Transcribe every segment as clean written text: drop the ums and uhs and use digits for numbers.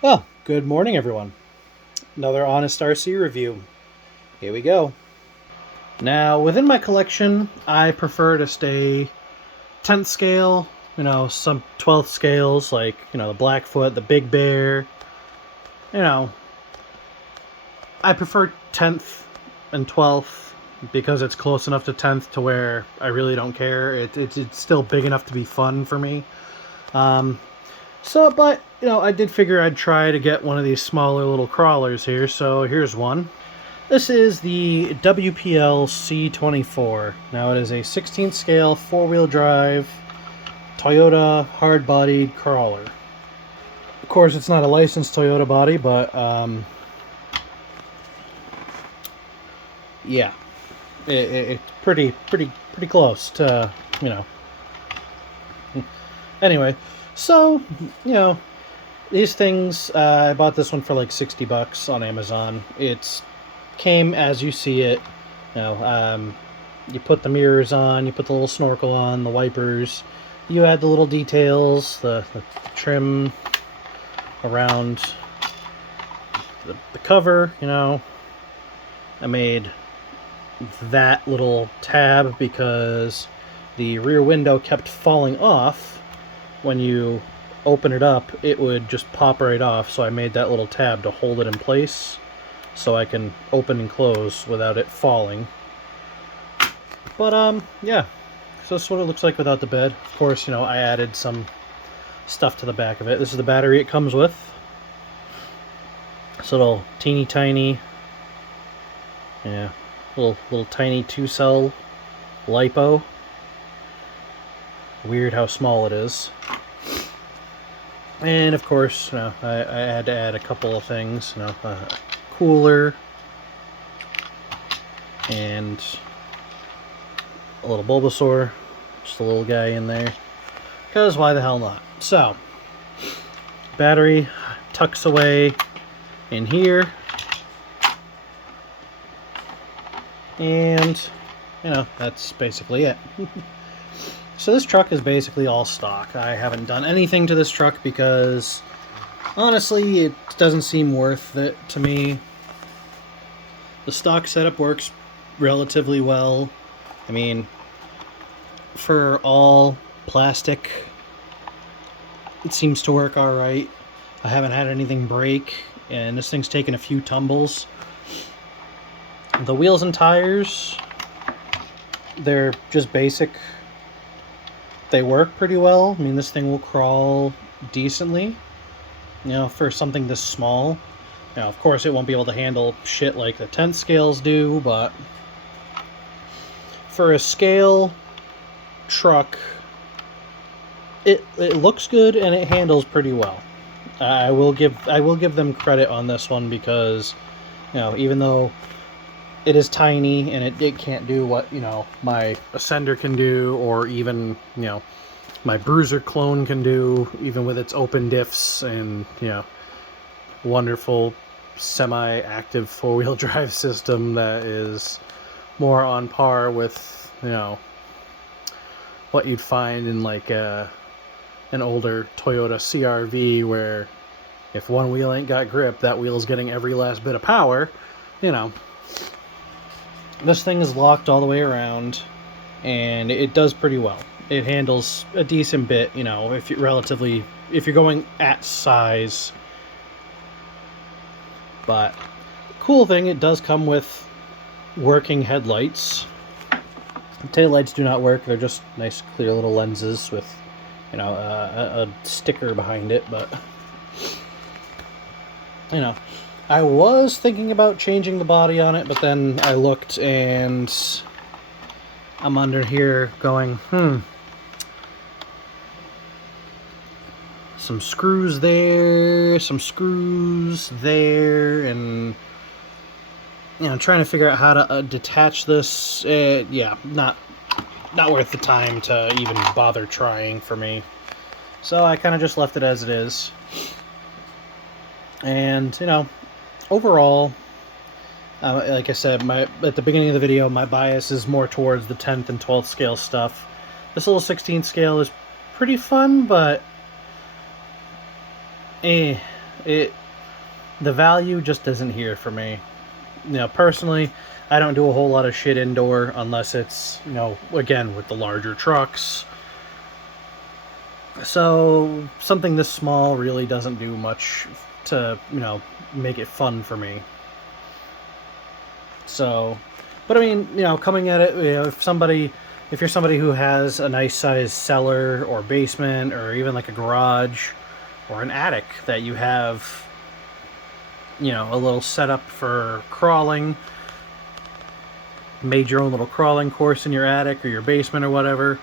Well, good morning, everyone. Another Honest RC review. Here we go. Now, within my collection, I prefer to stay 10th scale, some 12th scales, like, the Blackfoot, the Big Bear. You know, I prefer 10th and 12th because it's close enough to 10th to where I really don't care. It's still big enough to be fun for me. Um, but, I did figure I'd try to get one of these smaller little crawlers here, so here's one. This is the WPL-C24. Now it is a 16th scale 4-wheel drive Toyota hard-bodied crawler. Of course, it's not a licensed Toyota body, but yeah, it's pretty close to Anyway, so these things. I bought this one for like $60 on Amazon. It's came as you see it. You put the mirrors on, you put the little snorkel on, the wipers, you add the little details, the trim around the cover. I made that little tab because the rear window kept falling off. When you open it up, it would just pop right off, so I made that little tab to hold it in place so I can open and close without it falling. But yeah, so this is what it looks like without the bed. Of course, I added some stuff to the back of it. This is the battery it comes with. This little teeny tiny, little tiny 2-cell LiPo. Weird how small it is. And of course, I had to add a couple of things. Cooler and a little Bulbasaur, just a little guy in there, because why the hell not? So, battery tucks away in here, and that's basically it. So this truck is basically all stock. I haven't done anything to this truck because honestly it doesn't seem worth it to me. The stock setup works relatively well. I mean, for all plastic, it seems to work alright. I haven't had anything break, and this thing's taken a few tumbles. The wheels and tires, they're just basic. They work pretty well. I mean, this thing will crawl decently, for something this small. Of course, it won't be able to handle shit like the 10th scales do, but for a scale truck, it looks good and it handles pretty well. I will give them credit on this one because, even though it is tiny and it can't do what my Ascender can do, or even my Bruiser clone can do, even with its open diffs and wonderful semi-active 4-wheel drive system that is more on par with what you'd find in like an older Toyota CR-V, where if one wheel ain't got grip, that wheel's getting every last bit of power. This thing is locked all the way around, and it does pretty well. It handles a decent bit, if you're going at size. But cool thing, it does come with working headlights. The taillights do not work. They're just nice clear little lenses with a sticker behind it. But I was thinking about changing the body on it, but then I looked and I'm under here going, some screws there, some screws there, and trying to figure out how to detach this. Yeah, not worth the time to even bother trying for me. So I kind of just left it as it is. And overall, like I said, at the beginning of the video, my bias is more towards the 10th and 12th scale stuff. This little 16th scale is pretty fun, but The value just isn't here for me. Personally, I don't do a whole lot of shit indoor unless it's, again, with the larger trucks. So something this small really doesn't do much to, make it fun for me. So, but I mean, coming at it, if you're somebody who has a nice sized cellar or basement or even like a garage or an attic that you have, a little setup for crawling, made your own little crawling course in your attic or your basement or whatever,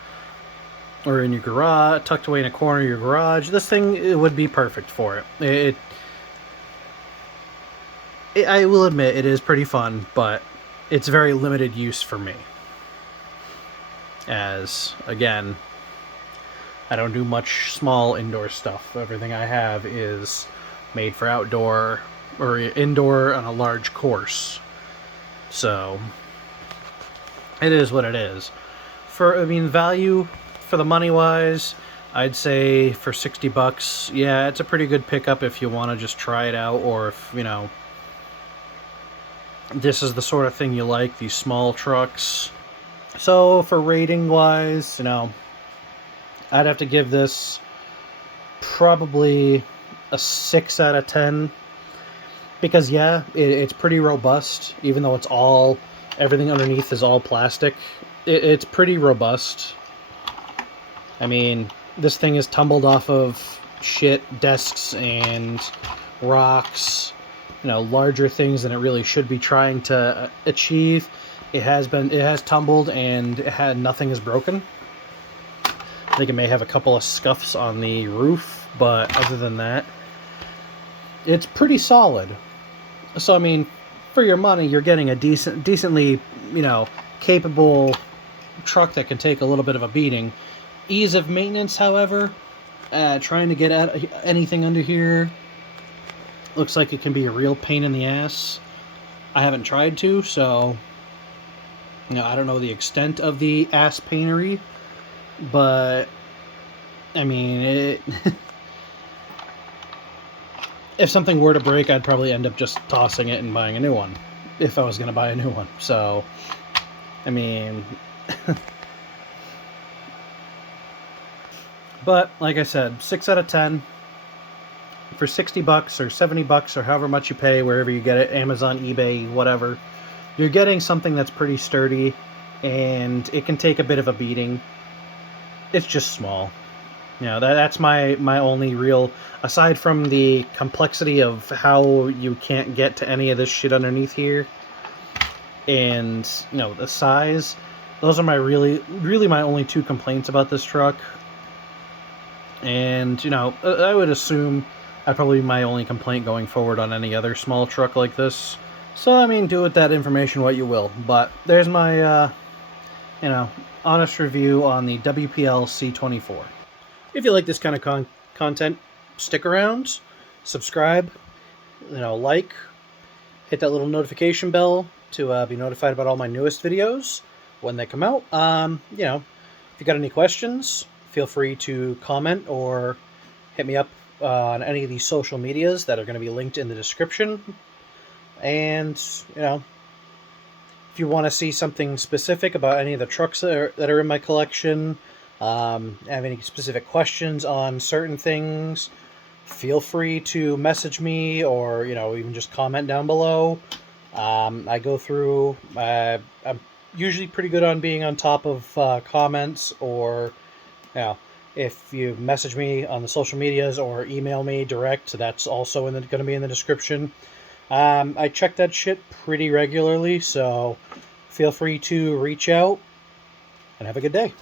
or in your garage, tucked away in a corner of your garage, this thing, it would be perfect for it. I will admit, it is pretty fun, but it's very limited use for me. As, again, I don't do much small indoor stuff. Everything I have is made for outdoor or indoor on a large course. So, it is what it is. Value for the money-wise, I'd say for $60, yeah, it's a pretty good pickup if you want to just try it out, or if, this is the sort of thing you like, these small trucks. So for rating wise, I'd have to give this probably a 6 out of 10. Because yeah, it's pretty robust, even though everything underneath is all plastic. It's pretty robust. I mean, this thing is tumbled off of shit, desks and rocks, larger things than it really should be trying to achieve. It has tumbled, and nothing is broken. I think it may have a couple of scuffs on the roof, but other than that, it's pretty solid. So I mean, for your money, you're getting a decently, capable truck that can take a little bit of a beating. Ease of maintenance, however, trying to get at anything under here looks like it can be a real pain in the ass. I haven't tried to, so I don't know the extent of the ass painery, but I mean, if something were to break, I'd probably end up just tossing it and buying a new one, if I was going to buy a new one. So, I mean, but like I said, 6 out of 10. For $60 or $70 or however much you pay, wherever you get it, Amazon, eBay, whatever, you're getting something that's pretty sturdy, and it can take a bit of a beating. It's just small. That's my only real, aside from the complexity of how you can't get to any of this shit underneath here, and the size, those are my really my only two complaints about this truck. And I would assume that'd probably be my only complaint going forward on any other small truck like this. So I mean, do with that information what you will, but there's my honest review on the WPL-C24. If you like this kind of content, stick around, subscribe, like, hit that little notification bell to be notified about all my newest videos when they come out. If you got any questions, feel free to comment or hit me up on any of these social medias that are going to be linked in the description. And, if you want to see something specific about any of the trucks that are in my collection, have any specific questions on certain things, feel free to message me, or even just comment down below. I go through, I'm usually pretty good on being on top of comments, or if you message me on the social medias or email me direct, that's also going to be in the description. I check that shit pretty regularly, so feel free to reach out, and have a good day.